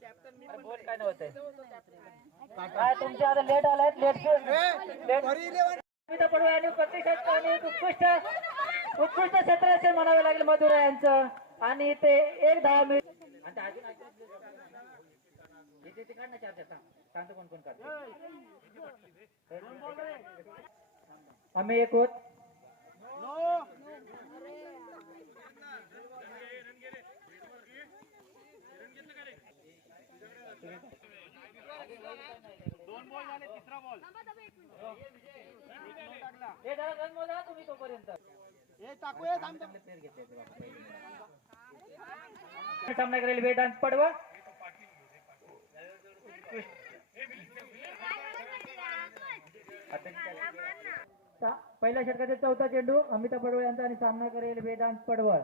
बोल काय नव्हते काय तुमच्या आता लेट आलाय लेट पडवा आणि प्रतिष्ठात आणि उत्कृष्ट क्षेत्राचे म्हणावे लागेल मधुरा यांचं आणि ते 1-10 मिनिट सांगतो कोण कोण करतो आम्ही एक होत दोन बॉल झाले तिसरा बॉल हे जरा रन मोजा तुम्ही तोपर्यंत हे टाकूया थांब सामना करेल वेदांत पडवा पहिल्या षटकाचा चौथा चेंडू अमिताभ पडवळ यांचा आणि सामना करेल वेदांत पडवळ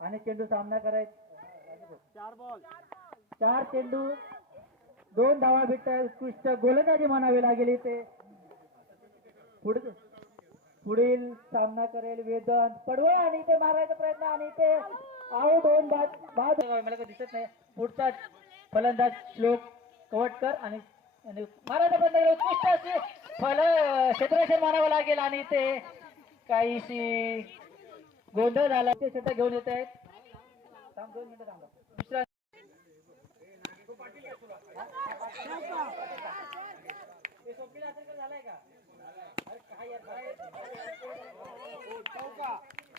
आणि चेंडू सामना करायचा 4 चेंडू 2 धावा भेटतात उत्कृष्ट गोलंदाजी म्हणावी लागेल इथे पुढील सामना करेल वेदांत पडवळ आणि ते मारायचा प्रयत्न आणि ते आउट होऊन बाद मला काही दिसत नाही पुढचा फलंदाज श्लोक कवटकर आणि मारायचा प्रयत्न केला उत्कृष्ट असे क्षेत्ररक्षण मानावं लागेल आणि ते काहीशी गोंधळ झाला ते षटक घेऊन येत आहेत 2 मिनिटं थांबा दुसरा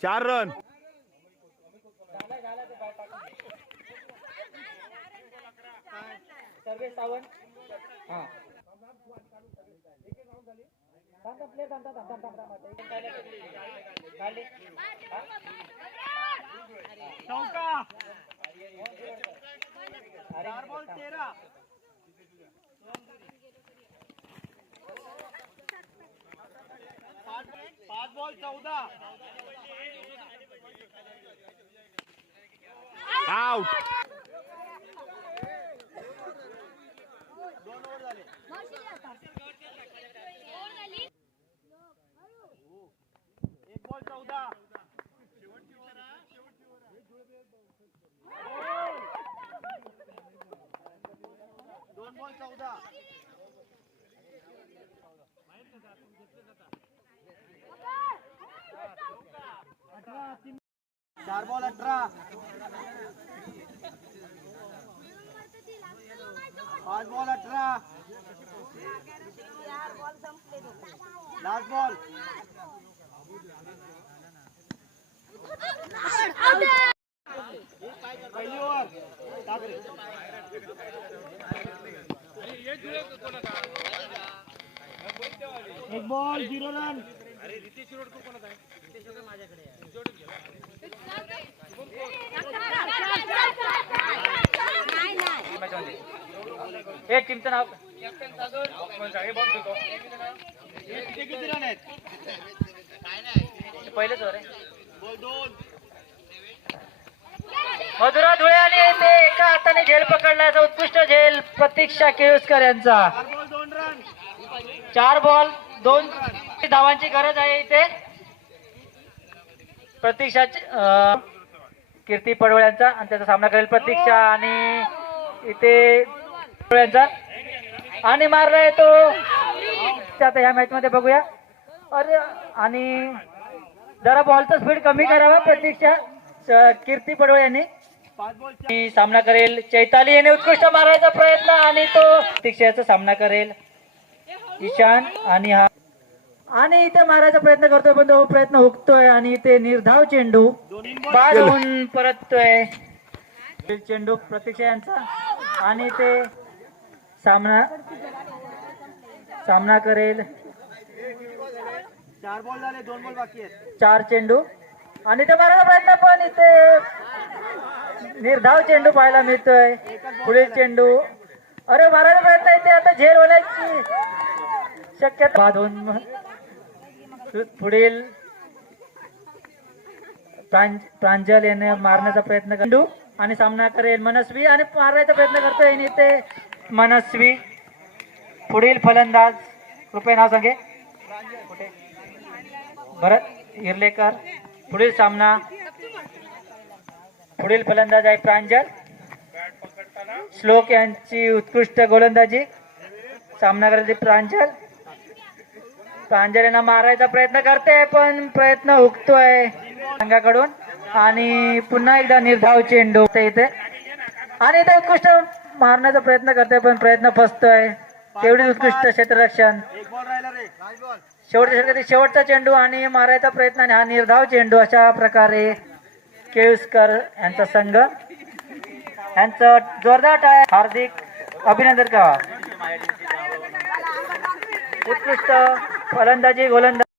4 रन सर्वेश सावंत हा प्लेयर चौका 4 बॉल 13 5 बॉल 14 आउट 2 ओव्हर झाले 1 ball 14 2 ball 14 4 ball 18 5 ball 18 last ball पहिली ओव्हर 1 बॉल 0 रन एक टीमचं नाव किती रन आहेत पहिलेच वर बॉल 2 मधुरा धुळे आणि ते एका हाताने झेल पकडल्याचा उत्कृष्ट झेल प्रतीक्षा केळुसकर यांचा 4 बॉल 2 धावांची गरज आहे इथे प्रतीक्षा कीर्ती पडवळ यांचा आणि त्याचा सामना करेल प्रतीक्षा आणि इथे यांचा आणि मारलाय तो आता ह्या मॅच मध्ये बघूया अरे आणि जरा बॉलचा स्पीड कमी करावा प्रतीक्षा कीर्ती पडवळ यांनी सामना करेल चैताली याने उत्कृष्ट मारायचा प्रयत्न आणि तो प्रतीक्षाचा सामना करेल ईशान आणि हा आणि इथे मारायचा प्रयत्न करतोय पण तो प्रयत्न हुकतोय आणि इथे निर्धाव चेंडू बाद होऊन परततोय चेंडू प्रतीक्षा यांचा आणि ते सामना करेल 4 बॉल झाले 2 बॉल बाकी आहेत 4 चेंडू आणि ते मारायचा प्रयत्न पण इथे निर्धाव चेंडू पाहायला मिळतोय पुढील चेंडू अरे मारायचा प्रयत्न इथे आता झेल होण्याची शक्यता बाद होऊन पुढील प्रांजल याने मारण्याचा प्रयत्न चेंडू आणि सामना करेल मनस्वी आणि मारायचा प्रयत्न करतोय आणि ते मनस्वी पुढील फलंदाज कृपया नाव सांगे भरत इर्लेकर पुढील सामना पुढील फलंदाज आहे प्रांजल श्लोक यांची उत्कृष्ट गोलंदाजी. सामना करते प्रांजल यांना मारायचा प्रयत्न करते पण प्रयत्न हुकतोय संघाकडून आणि पुन्हा एकदा निर्धाव चेंडू इथे आणि इथे उत्कृष्ट मारण्याचा प्रयत्न करते पण प्रयत्न फसतोय. तेवढीच उत्कृष्ट क्षेत्ररक्षण. एक बॉल राहिला रे. Nice ball. शेवटच्या षटकातील शेवटचा चेंडू आणि मारायचा प्रयत्न आणि हा निर्धाव चेंडू. अशा प्रकारे केळुसकर यांचा संघ यांचं जोरदार टाळ्या. हार्दिक अभिनंदन करा. उत्कृष्ट फलंदाजी गोलंदाजी